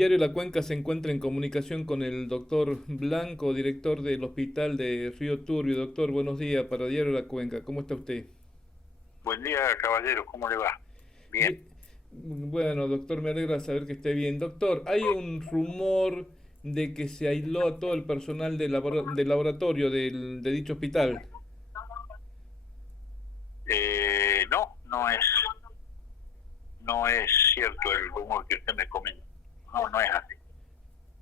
Diario La Cuenca se encuentra en comunicación con el doctor Blanco, director del hospital de Río Turbio. Doctor, buenos días para Diario La Cuenca. ¿Cómo está usted? Buen día, caballero, ¿cómo le va? Bien. Bueno, doctor, me alegra saber que esté bien. Doctor, hay un rumor de que se aisló a todo el personal del laboratorio de dicho hospital. No, no es cierto el rumor que usted me comenta. No, no es así.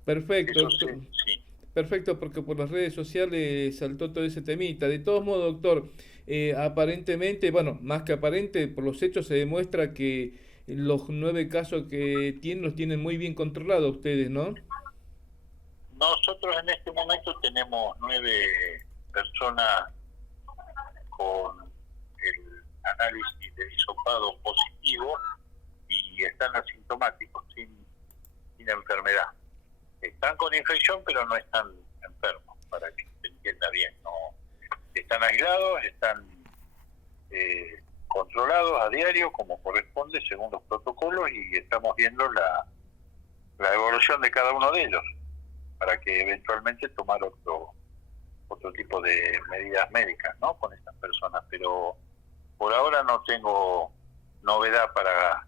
Perfecto, Eso sí, doctor. sí. Perfecto, porque por las redes sociales saltó todo ese temita. De todos modos, doctor, aparentemente, bueno, más que aparente, por los hechos se demuestra que los 9 casos que tienen los tienen muy bien controlados ustedes, ¿no? Nosotros en este momento tenemos 9 personas con el análisis de hisopado positivo y están asintomáticos, sin enfermedad. Están con infección, pero no están enfermos, para que se entienda bien. No, están aislados, están controlados a diario como corresponde según los protocolos y estamos viendo la evolución de cada uno de ellos para que eventualmente tomar otro tipo de medidas médicas, ¿no?, con estas personas, pero por ahora no tengo novedad para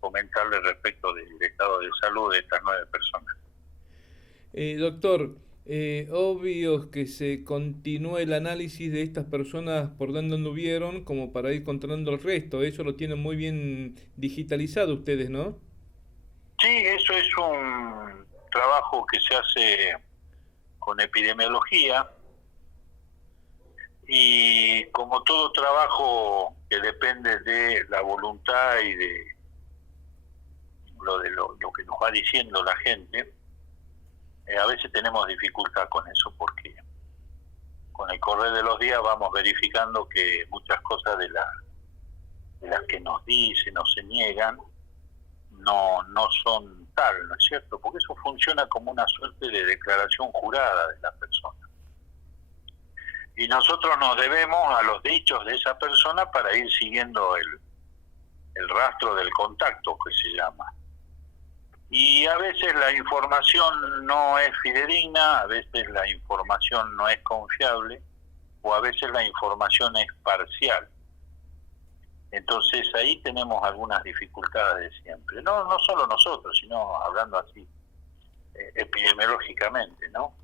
comentarle respecto del estado de salud de estas 9 personas. Doctor, obvio que se continúe el análisis de estas personas por dónde anduvieron, como para ir controlando el resto. Eso lo tienen muy bien digitalizado ustedes, ¿no? Sí, eso es un trabajo que se hace con epidemiología y como todo trabajo que depende de la voluntad y de lo que nos va diciendo la gente, a veces tenemos dificultad con eso porque con el correr de los días vamos verificando que muchas cosas de las que nos dicen o se niegan no son tal, ¿no es cierto? Porque eso funciona como una suerte de declaración jurada de la persona. Y nosotros nos debemos a los dichos de esa persona para ir siguiendo el rastro del contacto, que se llama. Y a veces la información no es fidedigna, a veces la información no es confiable, o a veces la información es parcial. Entonces ahí tenemos algunas dificultades siempre. No solo nosotros, sino hablando así epidemiológicamente, ¿no?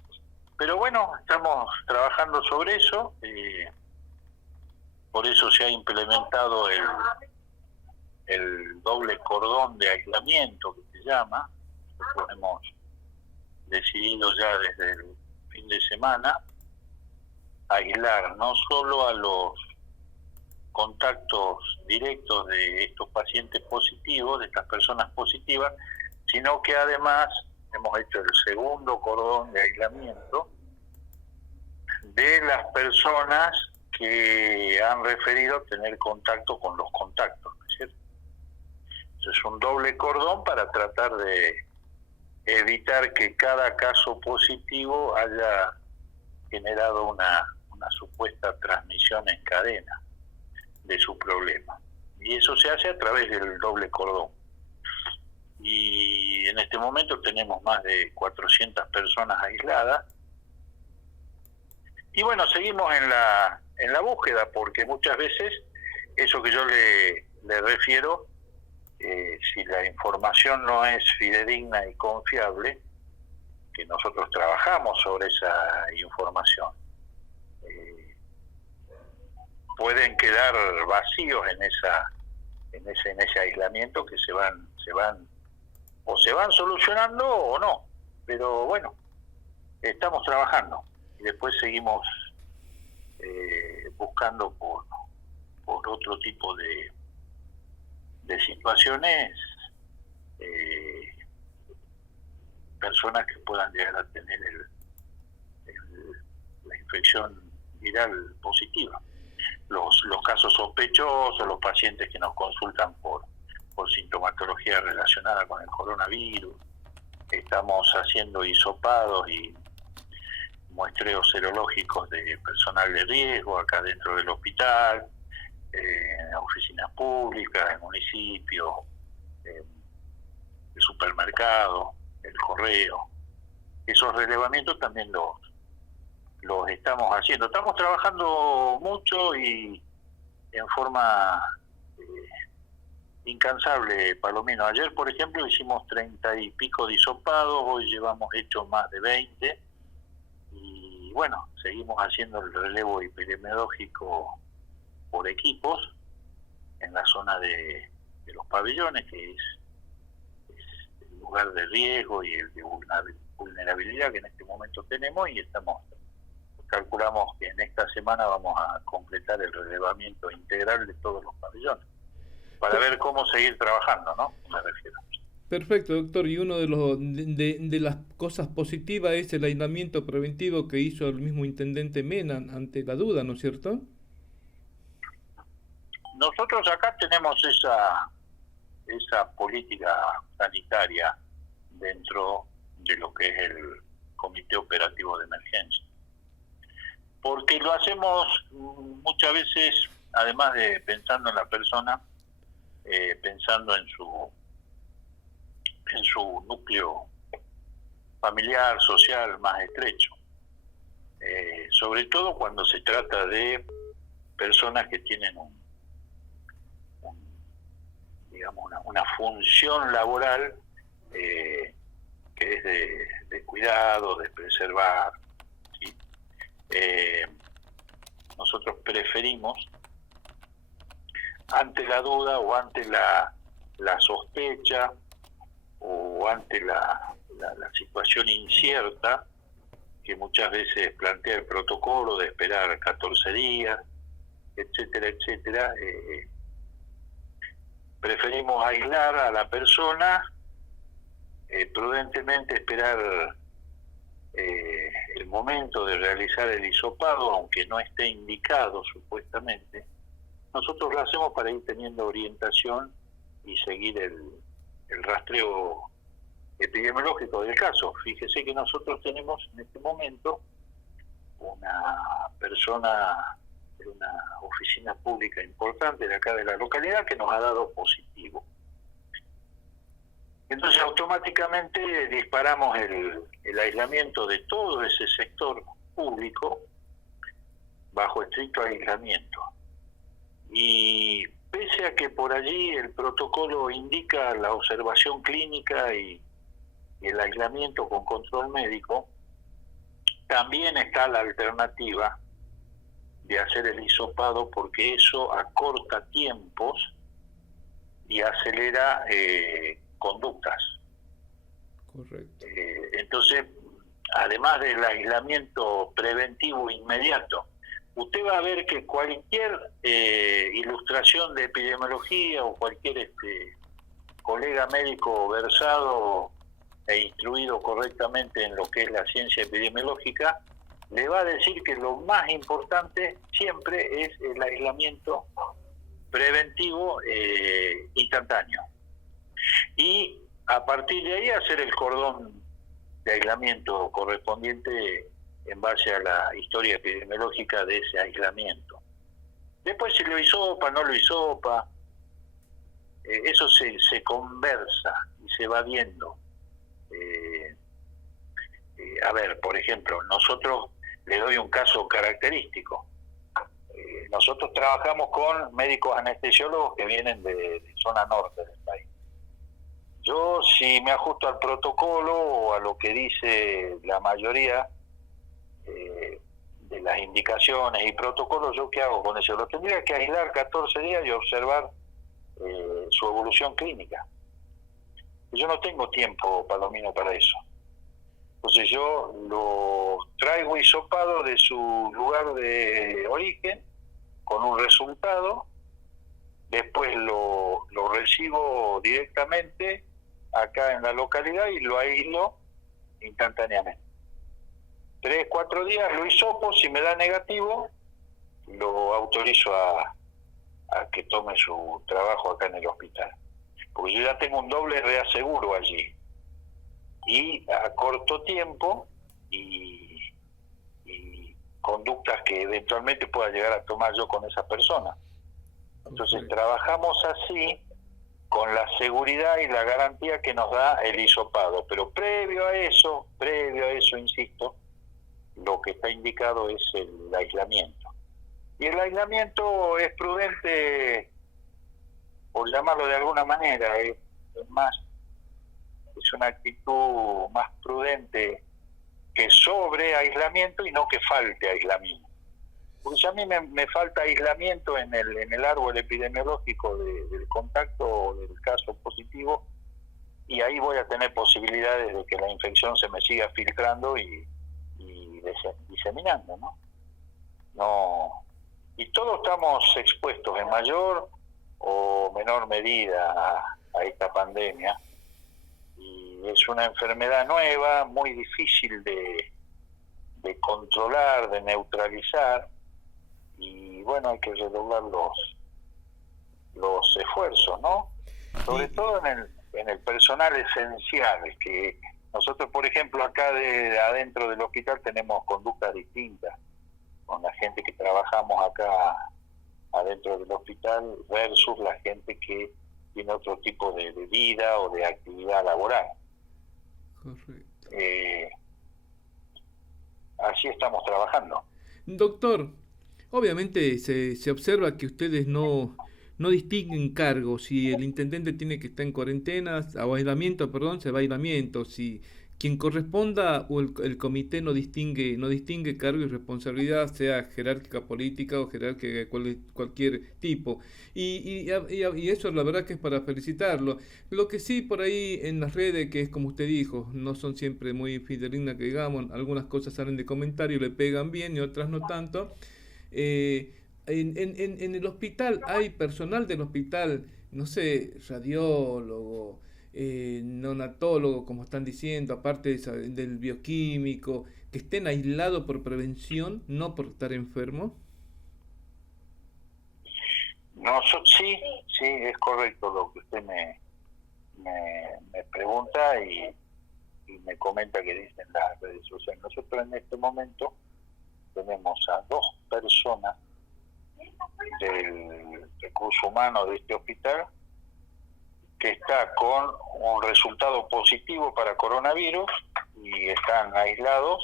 Pero bueno, estamos trabajando sobre eso, por eso se ha implementado el doble cordón de aislamiento que se llama. Nosotros hemos decidido ya desde el fin de semana aislar no solo a los contactos directos de estos pacientes positivos, de estas personas positivas, sino que además hemos hecho el segundo cordón de aislamiento de las personas que han referido tener contacto con los contactos, ¿no es cierto? Entonces es un doble cordón para tratar de evitar que cada caso positivo haya generado una supuesta transmisión en cadena de su problema. Y eso se hace a través del doble cordón. Y en este momento tenemos más de 400 personas aisladas. Y bueno, seguimos en la búsqueda, porque muchas veces eso que yo le refiero, si la información no es fidedigna y confiable, que nosotros trabajamos sobre esa información, pueden quedar vacíos en ese aislamiento que se van solucionando o no, pero bueno, estamos trabajando y después seguimos buscando por otro tipo de situaciones, personas que puedan llegar a tener la infección viral positiva. Los casos sospechosos, los pacientes que nos consultan por sintomatología relacionada con el coronavirus. Estamos haciendo hisopados y muestreos serológicos de personal de riesgo acá dentro del hospital, en oficinas públicas, en municipios, de supermercados. el correo. Esos relevamientos también los estamos haciendo. Estamos trabajando mucho y en forma incansable, Palomino. Ayer, por ejemplo, hicimos 30 y pico de hisopados, hoy llevamos hecho más de 20 y bueno, seguimos haciendo el relevo epidemiológico por equipos en la zona de los pabellones, que es el lugar de riesgo y el de vulnerabilidad que en este momento tenemos, y calculamos que en esta semana vamos a completar el relevamiento integral de todos los pabellones para ver cómo seguir trabajando, ¿no? Me refiero. Perfecto, doctor. Y uno de las cosas positivas es el aislamiento preventivo que hizo el mismo intendente Mena ante la duda, ¿no es cierto? Nosotros acá tenemos esa política sanitaria dentro de lo que es el Comité Operativo de Emergencia. Porque lo hacemos muchas veces, además de pensando en la persona, pensando en su núcleo familiar, social más estrecho. Sobre todo cuando se trata de personas que tienen digamos una función laboral que es de cuidado, de preservar, ¿sí? Nosotros preferimos, ante la duda o ante la sospecha o ante la situación incierta que muchas veces plantea el protocolo de esperar 14 días, etcétera, etcétera, preferimos aislar a la persona, prudentemente esperar el momento de realizar el hisopado, aunque no esté indicado supuestamente. Nosotros lo hacemos para ir teniendo orientación y seguir el rastreo epidemiológico del caso. Fíjese que nosotros tenemos en este momento una persona de una oficina pública importante de acá de la localidad que nos ha dado positivo. Entonces automáticamente disparamos el aislamiento de todo ese sector público bajo estricto aislamiento. Y pese a que por allí el protocolo indica la observación clínica y el aislamiento con control médico, también está la alternativa de hacer el hisopado, porque eso acorta tiempos y acelera conductas. Correcto. Entonces, además del aislamiento preventivo inmediato, usted va a ver que cualquier ilustración de epidemiología o cualquier colega médico versado e instruido correctamente en lo que es la ciencia epidemiológica, le va a decir que lo más importante siempre es el aislamiento preventivo instantáneo. Y a partir de ahí hacer el cordón de aislamiento correspondiente en base a la historia epidemiológica de ese aislamiento. Después si lo hisopa, no lo hisopa, eso se conversa y se va viendo. A ver, por ejemplo, nosotros, le doy un caso característico. Nosotros trabajamos con médicos anestesiólogos que vienen de zona norte del país. Yo, si me ajusto al protocolo o a lo que dice la mayoría de las indicaciones y protocolos, ¿yo qué hago con eso? Lo tendría que aislar 14 días y observar su evolución clínica. Yo no tengo tiempo, Palomino, para eso. Entonces yo lo traigo hisopado de su lugar de origen con un resultado, después lo recibo directamente acá en la localidad y lo aíslo instantáneamente. 3, 4 días lo hisopo, si me da negativo, lo autorizo a que tome su trabajo acá en el hospital. Porque yo ya tengo un doble reaseguro allí. Y a corto tiempo y conductas que eventualmente pueda llegar a tomar yo con esa persona. Entonces trabajamos así con la seguridad y la garantía que nos da el hisopado. Pero previo a eso, insisto, lo que está indicado es el aislamiento. Y el aislamiento es prudente, por llamarlo de alguna manera, es una actitud más prudente que sobre aislamiento y no que falte aislamiento. Porque si a mí me falta aislamiento en el árbol epidemiológico del contacto o del caso positivo, y ahí voy a tener posibilidades de que la infección se me siga filtrando y diseminando, ¿no? Y todos estamos expuestos en mayor o menor medida a esta pandemia, y es una enfermedad nueva, muy difícil de controlar, de neutralizar, y bueno, hay que redoblar los esfuerzos, ¿no? Sobre todo en el personal esencial, que nosotros, por ejemplo, acá adentro del hospital tenemos conductas distintas con la gente que trabajamos acá adentro del hospital versus la gente que tiene otro tipo de vida o de actividad laboral. Correcto. Así estamos trabajando. Doctor, obviamente se observa que ustedes no distinguen cargos. Si el intendente tiene que estar en cuarentena o aislamiento, perdón, se va a aislamiento. Si quien corresponda o el comité no distingue cargo y responsabilidad, sea jerárquica política o jerárquica de cualquier tipo. Y eso la verdad que es para felicitarlo. Lo que sí por ahí en las redes, que es como usted dijo, no son siempre muy fidedignas, que digamos, algunas cosas salen de comentario, le pegan bien y otras no tanto. En el hospital hay personal del hospital, no sé, radiólogo, neonatólogo, como están diciendo, aparte del bioquímico, que estén aislados por prevención, no por estar enfermos. No, sí, es correcto lo que usted me pregunta y me comenta que dicen las redes sociales. Nosotros en este momento tenemos a 2 personas del recurso humano de este hospital que está con un resultado positivo para coronavirus y están aislados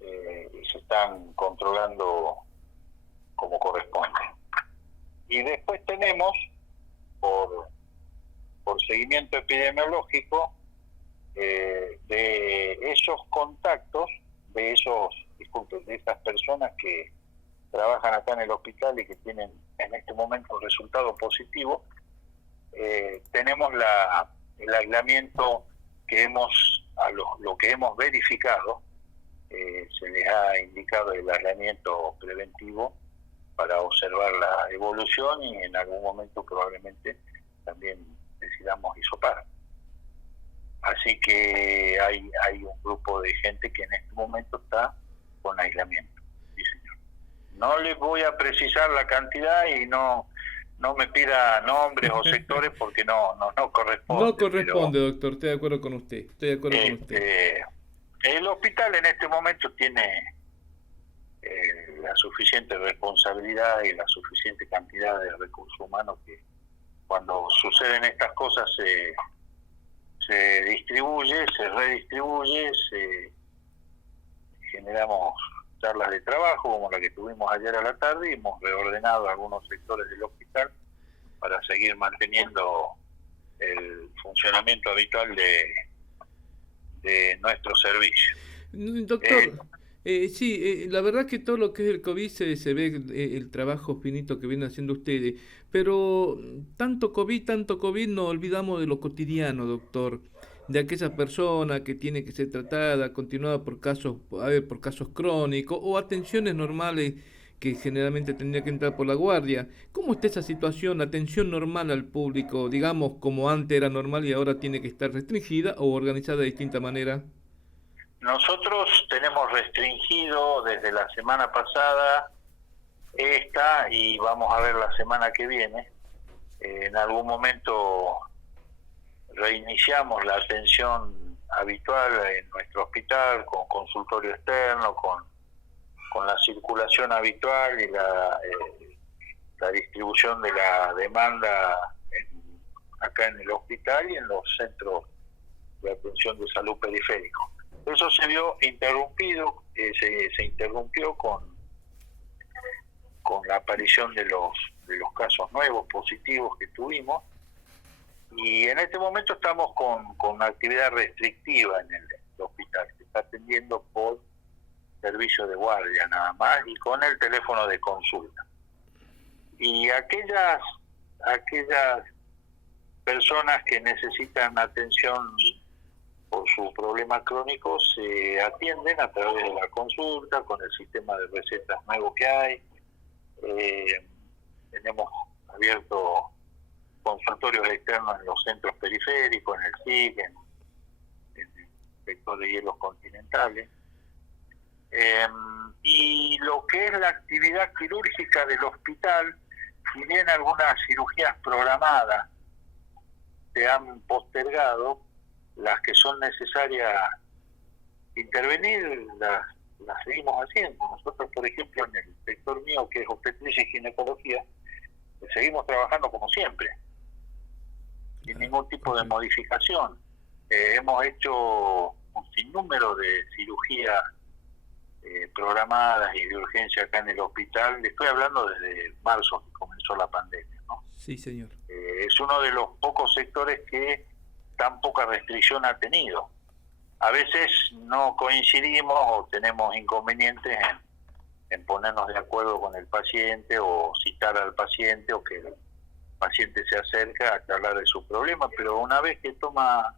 y se están controlando como corresponde. Y después tenemos, por seguimiento epidemiológico, de esos contactos, de esas personas que trabajan acá en el hospital y que tienen en este momento un resultado positivo, tenemos el aislamiento que lo que hemos verificado, se les ha indicado el aislamiento preventivo para observar la evolución y en algún momento probablemente también decidamos hisopar. Así que hay un grupo de gente que en este momento está con aislamiento. Sí, señor. No les voy a precisar la cantidad y no me pida nombres o sectores porque no corresponde. No corresponde, pero, doctor, estoy de acuerdo con usted. El hospital en este momento tiene la suficiente responsabilidad y la suficiente cantidad de recursos humanos que cuando suceden estas cosas se distribuye, se redistribuye, generamos charlas de trabajo como la que tuvimos ayer a la tarde y hemos reordenado algunos sectores del hospital para seguir manteniendo el funcionamiento habitual de nuestro servicio. Doctor, sí, la verdad que todo lo que es el COVID se ve el trabajo finito que vienen haciendo ustedes, pero tanto COVID, no olvidamos de lo cotidiano, doctor, de aquella persona que tiene que ser tratada, continuada por casos crónicos o atenciones normales que generalmente tendría que entrar por la guardia. ¿Cómo está esa situación, atención normal al público, digamos, como antes era normal y ahora tiene que estar restringida o organizada de distinta manera? Nosotros tenemos restringido desde la semana pasada y vamos a ver la semana que viene. En algún momento reiniciamos la atención habitual en nuestro hospital con consultorio externo, con la circulación habitual y la distribución de la demanda acá en el hospital y en los centros de atención de salud periférico. Eso se vio interrumpido, se interrumpió con la aparición de los casos nuevos positivos que tuvimos, y en este momento estamos con una actividad restrictiva en el hospital. Se está atendiendo por servicio de guardia nada más y con el teléfono de consulta. Y aquellas personas que necesitan atención por su problema crónico se atienden a través de la consulta, con el sistema de recetas nuevo que hay. Tenemos abierto consultorios externos en los centros periféricos, en el SIC, en el sector de hielos continentales. Y lo que es la actividad quirúrgica del hospital, si bien algunas cirugías programadas se han postergado, las que son necesarias intervenir las seguimos haciendo. Nosotros, por ejemplo, en el sector mío, que es obstetricia y ginecología, seguimos trabajando como siempre, sin ningún tipo de modificación. Hemos hecho un sinnúmero de cirugías programadas y de urgencia acá en el hospital. Le estoy hablando desde marzo, que comenzó la pandemia, ¿no? Sí, señor. Es uno de los pocos sectores que tan poca restricción ha tenido. A veces no coincidimos o tenemos inconvenientes en ponernos de acuerdo con el paciente o citar al paciente, o que el paciente se acerca a hablar de su problema, pero una vez que toma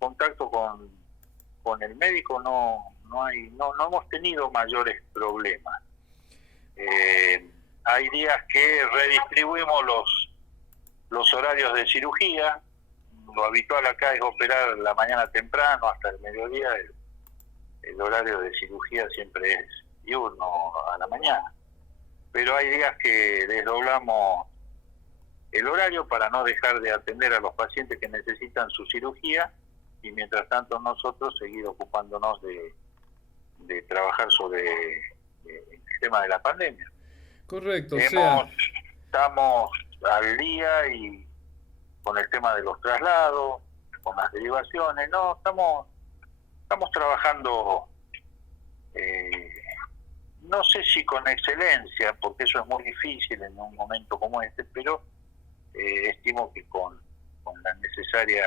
contacto con el médico no hemos tenido mayores problemas. Hay días que redistribuimos los horarios de cirugía. Lo habitual acá es operar la mañana temprano hasta el mediodía. El horario de cirugía siempre es diurno, a la mañana. Pero hay días que desdoblamos el horario para no dejar de atender a los pacientes que necesitan su cirugía, y mientras tanto nosotros seguir ocupándonos de trabajar sobre el tema de la pandemia. Correcto. Estamos al día y con el tema de los traslados, con las derivaciones, estamos trabajando, no sé si con excelencia, porque eso es muy difícil en un momento como este, pero estimo que con la necesaria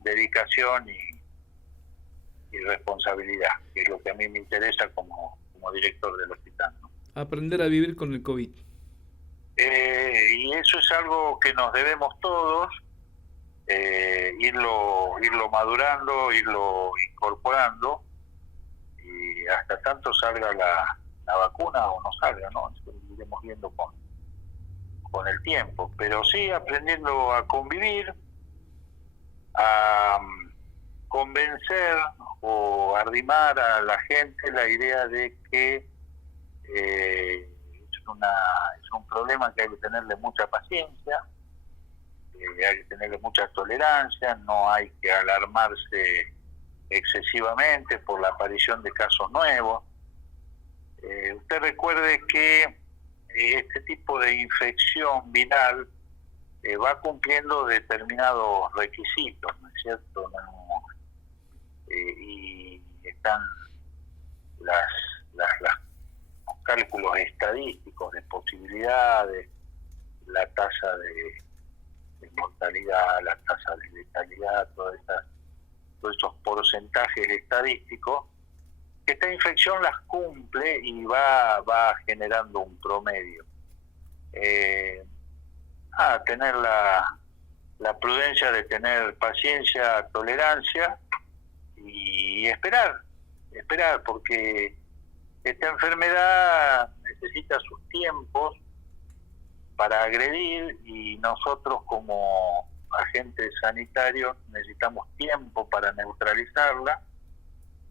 dedicación y responsabilidad, que es lo que a mí me interesa como director del hospital, ¿no? Aprender a vivir con el COVID. Y eso es algo que nos debemos todos, irlo madurando, irlo incorporando, y hasta tanto salga la vacuna o no salga, ¿no? Eso lo iremos viendo con el tiempo, pero sí aprendiendo a convivir, a convencer o arrimar a la gente la idea de que es un problema que hay que tenerle mucha paciencia, hay que tenerle mucha tolerancia, no hay que alarmarse excesivamente por la aparición de casos nuevos. Usted recuerde que este tipo de infección viral va cumpliendo determinados requisitos, ¿no es cierto? Y están los cálculos estadísticos de posibilidades, la tasa de mortalidad, la tasa de letalidad, todos esos porcentajes estadísticos, que esta infección las cumple y va generando un promedio. Tener la prudencia de tener paciencia, tolerancia y esperar, porque esta enfermedad necesita sus tiempos para agredir, y nosotros como agentes sanitarios necesitamos tiempo para neutralizarla,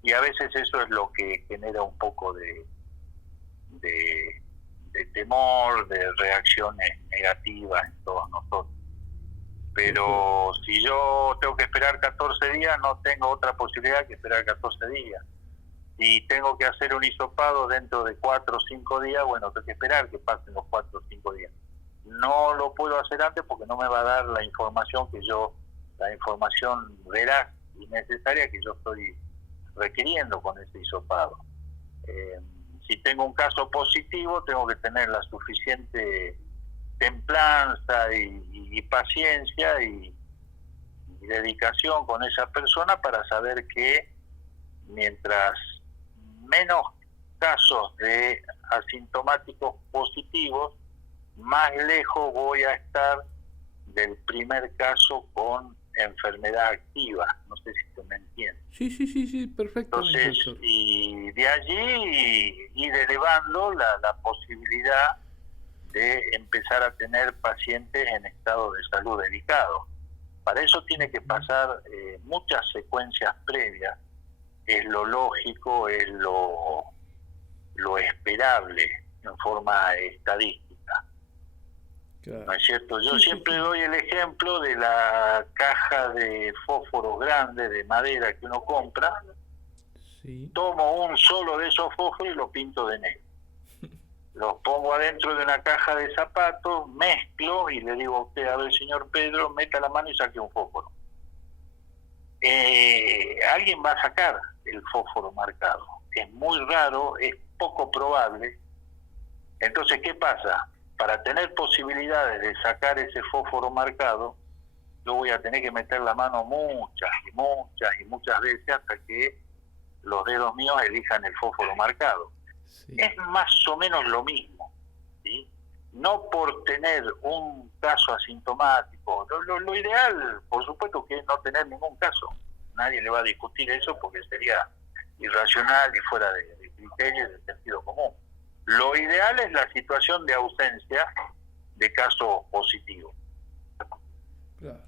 y a veces eso es lo que genera un poco de temor, de reacciones negativas en todos nosotros. Pero si yo tengo que esperar 14 días, no tengo otra posibilidad que esperar 14 días. Si tengo que hacer un hisopado dentro de 4 o 5 días, bueno, tengo que esperar que pasen los 4 o 5 días. no lo puedo hacer antes porque no me va a dar la información veraz y necesaria que yo estoy requiriendo con ese hisopado. Si tengo un caso positivo, tengo que tener la suficiente templanza y paciencia y dedicación con esa persona para saber que mientras menos casos de asintomáticos positivos, más lejos voy a estar del primer caso con enfermedad activa. No sé si se me entiende. Sí, perfectamente. Entonces, y de allí ir elevando la posibilidad de empezar a tener pacientes en estado de salud delicado. Para eso tiene que pasar muchas secuencias previas. Es lo lógico, es lo esperable en forma estadística. Claro. ¿No es cierto? Yo siempre doy el ejemplo de la caja de fósforos grande de madera que uno compra. Sí. Tomo un solo de esos fósforos y lo pinto de negro. Los pongo adentro de una caja de zapatos, mezclo y le digo a usted, a ver, señor Pedro, meta la mano y saque un fósforo. Alguien va a sacar el fósforo marcado. Es muy raro, es poco probable. Entonces, ¿qué pasa? Para tener posibilidades de sacar ese fósforo marcado, yo voy a tener que meter la mano muchas veces hasta que los dedos míos elijan el fósforo marcado. Sí. Es más o menos lo mismo, ¿sí? No por tener un caso asintomático. Lo ideal, por supuesto, que es no tener ningún caso. Nadie le va a discutir eso porque sería irracional y fuera de criterio y de sentido común. Lo ideal es la situación de ausencia de casos positivos. Claro.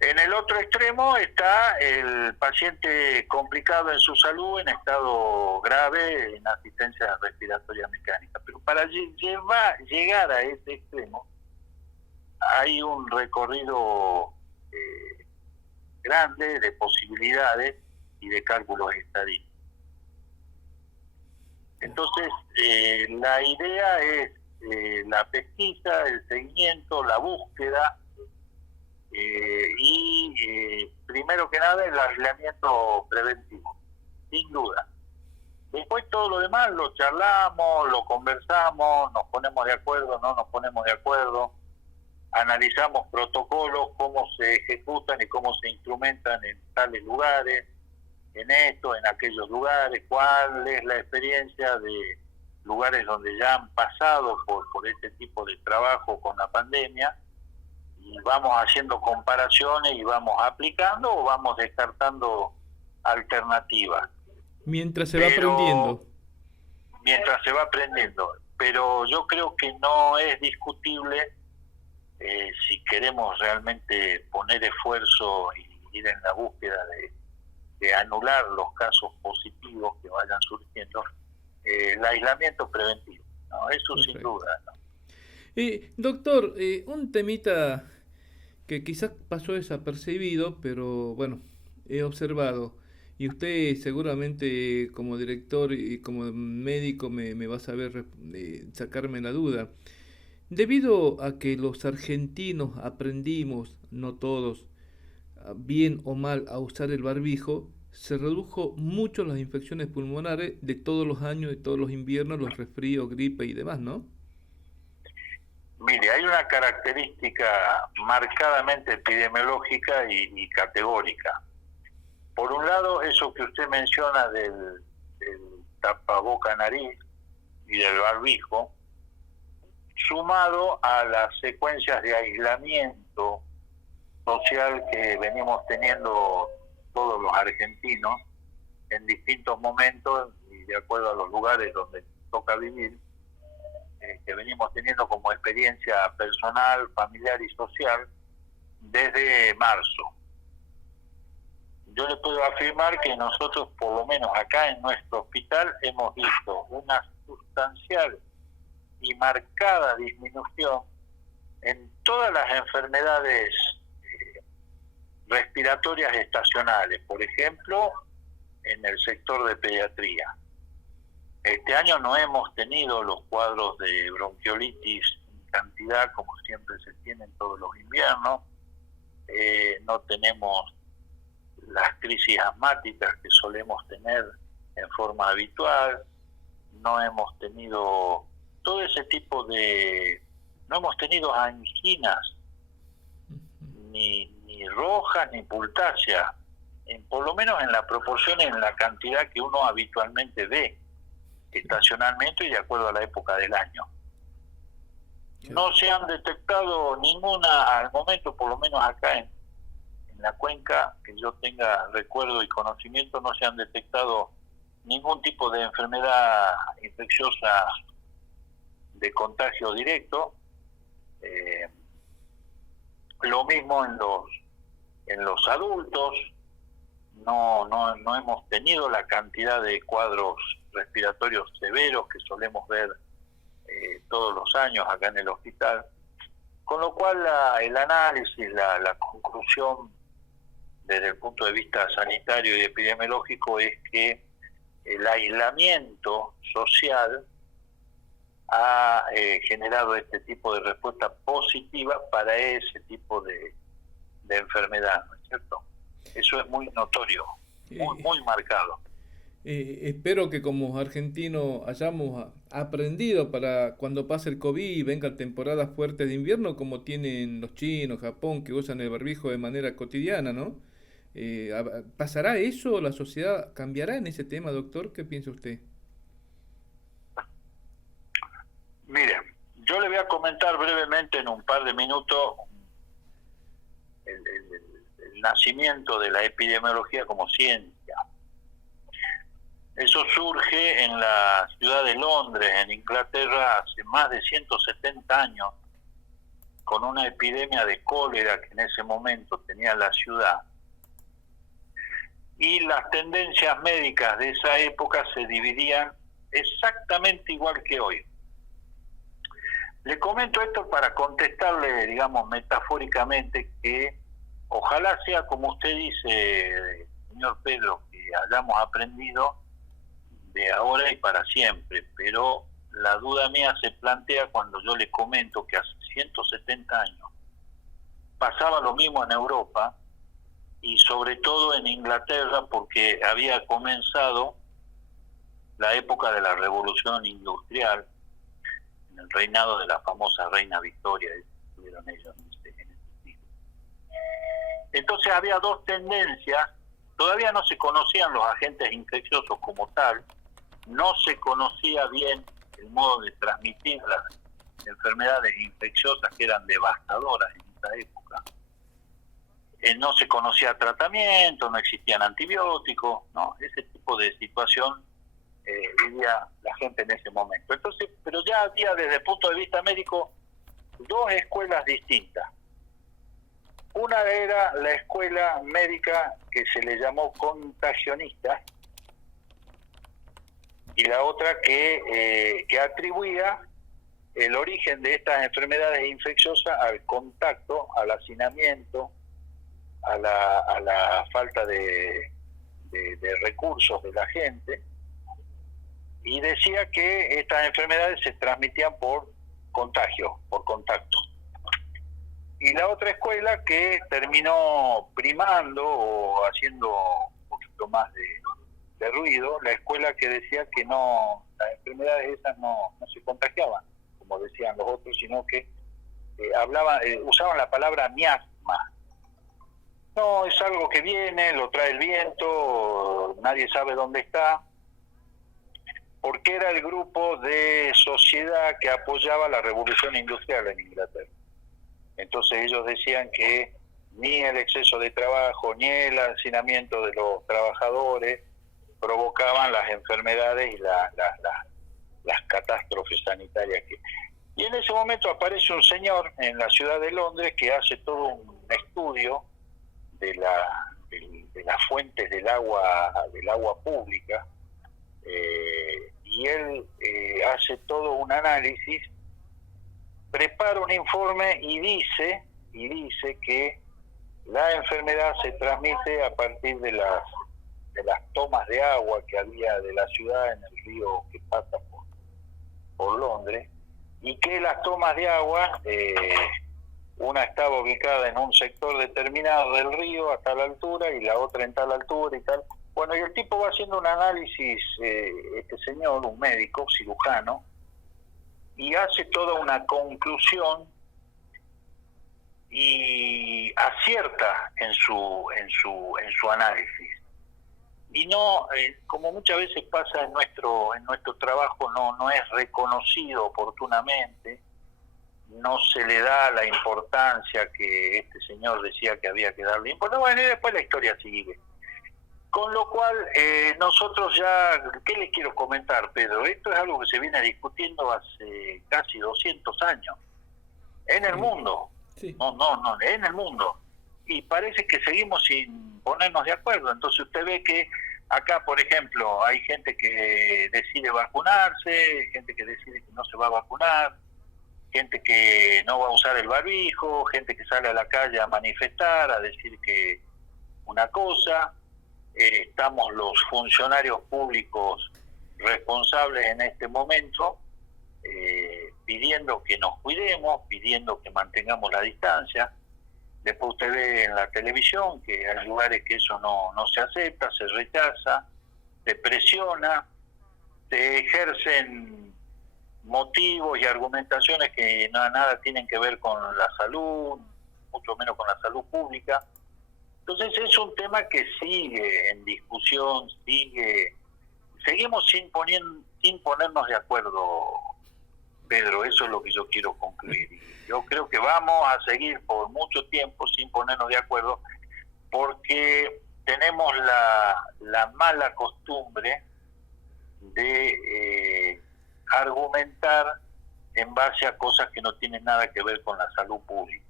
En el otro extremo está el paciente complicado en su salud, en estado grave, en asistencia respiratoria mecánica. Pero para llegar a ese extremo hay un recorrido grande de posibilidades y de cálculos estadísticos. Entonces, la idea es la pesquisa, el seguimiento, la búsqueda y primero que nada el aislamiento preventivo, sin duda. Después todo lo demás lo charlamos, lo conversamos, nos ponemos de acuerdo, no nos ponemos de acuerdo, analizamos protocolos, cómo se ejecutan y cómo se instrumentan en tales lugares, en aquellos lugares, cuál es la experiencia de lugares donde ya han pasado por este tipo de trabajo con la pandemia, y vamos haciendo comparaciones y vamos aplicando o vamos descartando alternativas. Mientras se va aprendiendo. Mientras se va aprendiendo. Pero yo creo que no es discutible, si queremos realmente poner esfuerzo y ir en la búsqueda de anular los casos positivos que vayan surgiendo, el aislamiento preventivo, ¿no? Eso perfecto. Sin duda, ¿no? Doctor, un temita que quizás pasó desapercibido, pero bueno, he observado, y usted seguramente como director y como médico me va a saber sacarme la duda. Debido a que los argentinos aprendimos, no todos, bien o mal, a usar el barbijo, se redujo mucho las infecciones pulmonares de todos los años, de todos los inviernos, los resfríos, gripe y demás, ¿no? Mire, hay una característica marcadamente epidemiológica y categórica. Por un lado, eso que usted menciona del tapaboca-nariz y del barbijo, sumado a las secuencias de aislamiento social que venimos teniendo todos los argentinos en distintos momentos y de acuerdo a los lugares donde toca vivir, que venimos teniendo como experiencia personal, familiar y social desde marzo. Yo le puedo afirmar que nosotros, por lo menos acá en nuestro hospital, hemos visto una sustancial y marcada disminución en todas las enfermedades respiratorias estacionales, por ejemplo, en el sector de pediatría. Este año no hemos tenido los cuadros de bronquiolitis cantidad como siempre se tiene en todos los inviernos, no tenemos las crisis asmáticas que solemos tener en forma habitual, no hemos tenido todo ese tipo de... no hemos tenido anginas, ni rojas ni pultáceas, por lo menos en la proporción, en la cantidad que uno habitualmente ve estacionalmente y de acuerdo a la época del año. No se han detectado ninguna, al momento, por lo menos acá en la cuenca, que yo tenga recuerdo y conocimiento, no se han detectado ningún tipo de enfermedad infecciosa de contagio directo. Lo mismo en los adultos, no hemos tenido la cantidad de cuadros respiratorios severos que solemos ver todos los años acá en el hospital, con lo cual el análisis, la conclusión desde el punto de vista sanitario y epidemiológico es que el aislamiento social ha generado este tipo de respuesta positiva para ese tipo de enfermedad, ¿no es cierto? Eso es muy notorio, muy marcado. Espero que como argentinos hayamos aprendido para cuando pase el COVID y vengan temporadas fuertes de invierno como tienen los chinos, Japón, que usan el barbijo de manera cotidiana, ¿no? ¿Pasará eso? ¿La sociedad cambiará en ese tema, doctor? ¿Qué piensa usted? Mire, yo le voy a comentar brevemente en un par de minutos el nacimiento de la epidemiología como ciencia. Eso surge en la ciudad de Londres, en Inglaterra, hace más de 170 años, con una epidemia de cólera que en ese momento tenía la ciudad. Y las tendencias médicas de esa época se dividían exactamente igual que hoy. Le comento esto para contestarle, digamos, metafóricamente, que ojalá sea como usted dice, señor Pedro, que hayamos aprendido de ahora y para siempre, pero la duda mía se plantea cuando yo le comento que hace 170 años pasaba lo mismo en Europa y sobre todo en Inglaterra, porque había comenzado la época de la Revolución Industrial, en el reinado de la famosa reina Victoria, estuvieron ellos en ese siglo. Entonces había dos tendencias, todavía no se conocían los agentes infecciosos como tal, no se conocía bien el modo de transmitir las enfermedades infecciosas que eran devastadoras en esa época. No se conocía tratamiento, no existían antibióticos, ¿no? Ese tipo de situación vivía la gente en ese momento. Entonces, pero ya había desde el punto de vista médico dos escuelas distintas. Una era la escuela médica que se le llamó contagionista, y la otra que atribuía el origen de estas enfermedades infecciosas al contacto, al hacinamiento, a la falta de recursos de la gente, y decía que estas enfermedades se transmitían por contagio, por contacto. Y la otra escuela que terminó primando o haciendo un poquito más de ruido, la escuela que decía que no, las enfermedades esas no se contagiaban, como decían los otros, sino que usaban la palabra miasma. No, es algo que viene, lo trae el viento, nadie sabe dónde está, porque era el grupo de sociedad que apoyaba la revolución industrial en Inglaterra. Entonces ellos decían que ni el exceso de trabajo, ni el hacinamiento de los trabajadores provocaban las enfermedades y las catástrofes sanitarias. Y en ese momento aparece un señor en la ciudad de Londres que hace todo un estudio de las fuentes del agua pública, y él hace todo un análisis, prepara un informe y dice que la enfermedad se transmite a partir de las tomas de agua que había de la ciudad en el río que pasa por Londres, y que las tomas de agua, una estaba ubicada en un sector determinado del río a tal altura y la otra en tal altura y tal. Bueno, y el tipo va haciendo un análisis, este señor, un médico, cirujano, y hace toda una conclusión y acierta en su análisis. Y no, como muchas veces pasa en nuestro trabajo, no es reconocido oportunamente, no se le da la importancia que este señor decía que había que darle importancia. Bueno, y después la historia sigue. Con lo cual, nosotros ya, ¿qué les quiero comentar, Pedro? Esto es algo que se viene discutiendo hace casi 200 años en el mundo. Sí. No, en el mundo. Y parece que seguimos sin ponernos de acuerdo. Entonces usted ve que acá, por ejemplo, hay gente que decide vacunarse, gente que decide que no se va a vacunar, gente que no va a usar el barbijo, gente que sale a la calle a manifestar, a decir que una cosa. Estamos los funcionarios públicos responsables en este momento pidiendo que nos cuidemos, pidiendo que mantengamos la distancia. Después usted ve en la televisión que hay lugares que eso no se acepta, se rechaza, se presiona, se ejercen motivos y argumentaciones que nada tienen que ver con la salud, mucho menos con la salud pública. Entonces es un tema que sigue en discusión, seguimos sin ponernos de acuerdo, Pedro, eso es lo que yo quiero concluir. Yo creo que vamos a seguir por mucho tiempo sin ponernos de acuerdo porque tenemos la mala costumbre de argumentar en base a cosas que no tienen nada que ver con la salud pública.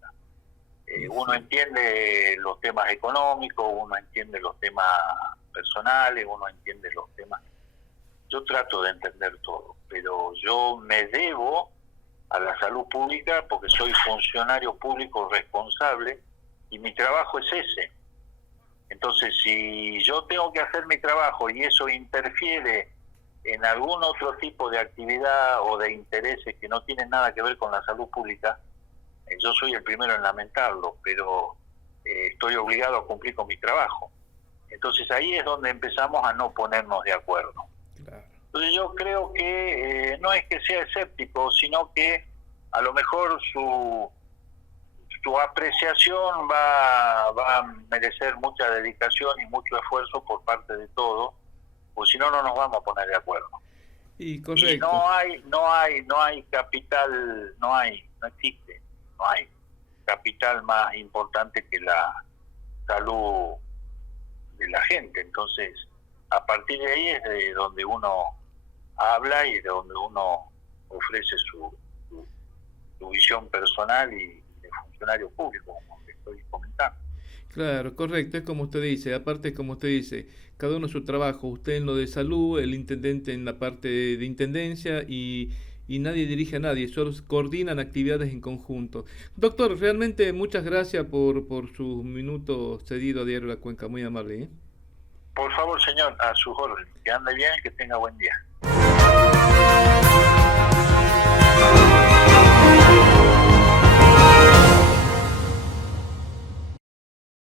Uno entiende los temas económicos, uno entiende los temas personales, uno entiende los temas... Yo trato de entender todo, pero yo me debo a la salud pública porque soy funcionario público responsable y mi trabajo es ese. Entonces, si yo tengo que hacer mi trabajo y eso interfiere en algún otro tipo de actividad o de intereses que no tienen nada que ver con la salud pública, yo soy el primero en lamentarlo, pero estoy obligado a cumplir con mi trabajo. Entonces ahí es donde empezamos a no ponernos de acuerdo. Claro. Entonces yo creo que no es que sea escéptico, sino que a lo mejor su apreciación va a merecer mucha dedicación y mucho esfuerzo por parte de todos, porque si no, no nos vamos a poner de acuerdo. Y correcto. Y no hay capital, no existe. No hay capital más importante que la salud de la gente. Entonces, a partir de ahí es de donde uno habla y de donde uno ofrece su visión personal y de funcionario público, como que estoy comentando. Claro, correcto, es como usted dice, aparte es como usted dice, cada uno su trabajo, usted en lo de salud, el intendente en la parte de intendencia y nadie dirige a nadie, solo coordinan actividades en conjunto. Doctor, realmente muchas gracias por sus minutos cedidos a Diario La Cuenca, muy amable. Por favor, señor, a sus órdenes, que ande bien, que tenga buen día.